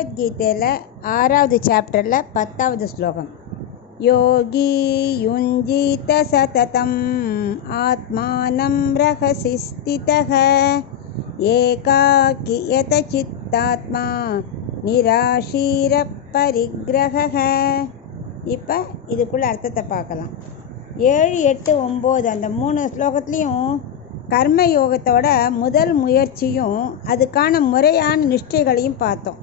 பகவத்கீதையில் 6வது சாப்டரில் 10வது ஸ்லோகம். யோகி யுஞ்சித சததம் ஆத்மானம் ரஹசி ஸ்திதஹ ஏகாக்கியத சித்தாத்மா நிராஷீர பரிக்ரஹ. இப்போ இதுக்குள்ள அர்த்தத்தை பார்க்கலாம். 7, 8, 9 அந்த 3 ஸ்லோகத்துலேயும் கர்ம யோகத்தோட முதல் முயற்சியும் அதுக்கான முறையான நிஷ்டைகளையும் பார்த்தோம்.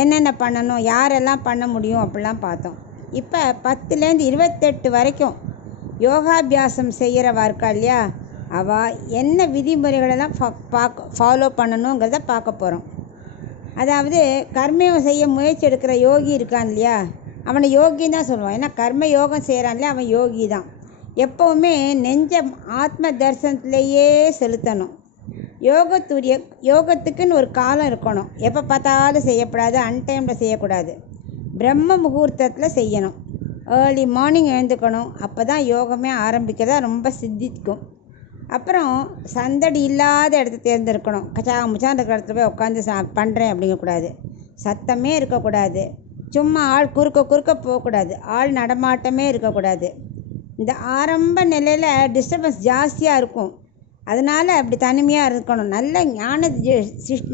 என்னென்ன பண்ணணும், யாரெல்லாம் பண்ண முடியும் அப்படிலாம் பார்த்தோம். இப்போ 10லேருந்து 28 வரைக்கும் யோகாபியாசம் செய்கிறவா இருக்கா இல்லையா, அவள் என்ன விதிமுறைகளெல்லாம் ஃபாலோ பண்ணணுங்கிறத பார்க்க போகிறோம். அதாவது கர்மயோகம் செய்ய முயற்சி எடுக்கிற யோகி இருக்கான் இல்லையா, அவனை யோகின்னு தான் சொல்லுவான். ஏன்னா கர்ம யோகம் செய்கிறான் இல்லையா, அவன் யோகி தான். எப்போவுமே நெஞ்ச ஆத்ம தரிசனத்திலேயே செலுத்தணும். யோகத்துக்குன்னு ஒரு காலம் இருக்கணும். எப்போ பார்த்தாலும் செய்யக்கூடாது, அன்டைமில் செய்யக்கூடாது. பிரம்ம முகூர்த்தத்தில் செய்யணும். ஏர்லி மார்னிங் எழுந்துக்கணும். அப்போ தான் யோகமே ஆரம்பிக்கிறதா ரொம்ப சித்திக்கும். அப்புறம் சந்தடி இல்லாத இடத்த தேர்ந்தெடுக்கணும். கச்சாமுச்சான் இருக்கிற இடத்துல போய் உட்காந்து பண்ணுறேன் அப்படிங்கக்கூடாது. சத்தமே இருக்கக்கூடாது. சும்மா ஆள் குறுக்க போகக்கூடாது. ஆள் நடமாட்டமே இருக்கக்கூடாது. இந்த ஆரம்ப நிலையில் டிஸ்டர்பன்ஸ் ஜாஸ்தியாக இருக்கும். அதனால் அப்படி தனிமையாக இருக்கணும். நல்ல ஞான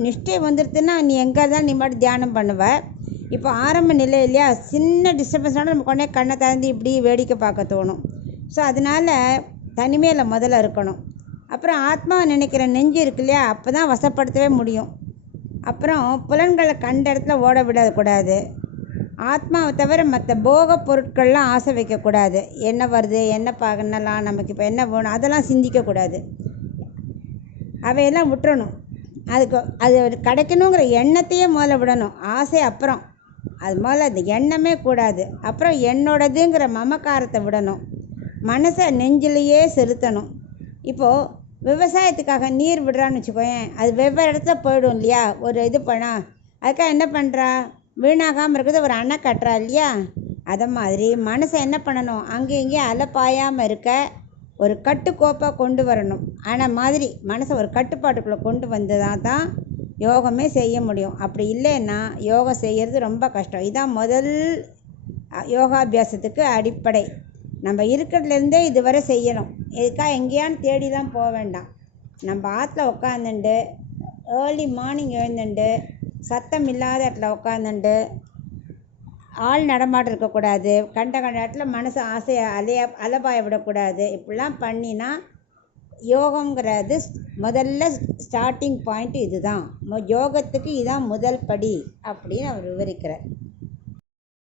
நிஷ்டை வந்துடுதுன்னா நீ எங்கே இருந்தாலும் நீ மட்டும் தியானம் பண்ணுவ. இப்போ ஆரம்ப நிலை இல்லையா, சின்ன டிஸ்டர்பன்ஸ்னால நம்ம கொண்டே கண்ணை திறந்து இப்படி வேடிக்கை பார்க்க தோணும். ஸோ அதனால் தனிமையில் முதல்ல இருக்கணும். அப்புறம் ஆத்மாவை நினைக்கிற நெஞ்சு இருக்கு இல்லையா, அப்போ தான் வசப்படுத்தவே முடியும். அப்புறம் புலன்களை கண்ட இடத்துல ஓட விடக்கூடாது. ஆத்மாவை தவிர மற்ற போக பொருட்கள்லாம் ஆசை வைக்கக்கூடாது. என்ன வருது, என்ன பார்க்கணும், நமக்கு இப்போ என்ன வேணும், அதெல்லாம் சிந்திக்கக்கூடாது. அவையெல்லாம் விட்டுறணும். அது கிடைக்கணுங்கிற எண்ணத்தையே முதல்ல விடணும். ஆசை அப்புறம், அது முதல்ல அந்த எண்ணமே கூடாது. அப்புறம் என்னோடதுங்கிற மமக்காரத்தை விடணும். மனசை நெஞ்சிலேயே செலுத்தணும். இப்போது விவசாயத்துக்காக நீர் விடுறான்னு வச்சுக்கோயேன், அது வெவ்வேறு இடத்துல போயிடும் இல்லையா. ஒரு இது பண்ணால் அதுக்காக என்ன பண்ணுறா, வீணாகாமல் இருக்கிறது ஒரு அணை கட்டுறா இல்லையா. அதை மாதிரி மனசை என்ன பண்ணணும், அங்கேயும் இங்கேயும் அலைப்பாயாமல் இருக்க ஒரு கட்டுக்கோப்பாக கொண்டு வரணும். ஆனால் மாதிரி மனசை ஒரு கட்டுப்பாட்டுக்குள்ளே கொண்டு வந்ததாக தான் யோகமே செய்ய முடியும். அப்படி இல்லைன்னா யோகம் செய்கிறது ரொம்ப கஷ்டம். இதுதான் முதல் யோகாபியாசத்துக்கு அடிப்படை. நம்ம இருக்கிறதுலேருந்தே இதுவரை செய்யணும். இதுக்காக எங்கேயான்னு தேடிலாம் போக வேண்டாம். நம்ம ஆற்றுல உட்காந்துண்டு ஏர்லி மார்னிங் எழுந்துண்டு சத்தம் இல்லாத இடத்துல உட்காந்துண்டு ஆள் நடமாட்டம் இருக்கக்கூடாது. கண்ட இடத்துல மனசு ஆசையை அலபாய விடக்கூடாது. இப்படிலாம் பண்ணினா யோகங்கிறது முதல்ல ஸ்டார்டிங் பாயிண்ட் இதுதான். யோகத்துக்கு இதுதான் முதல் படி அப்படின்னு அவர் விவரிக்கிறார்.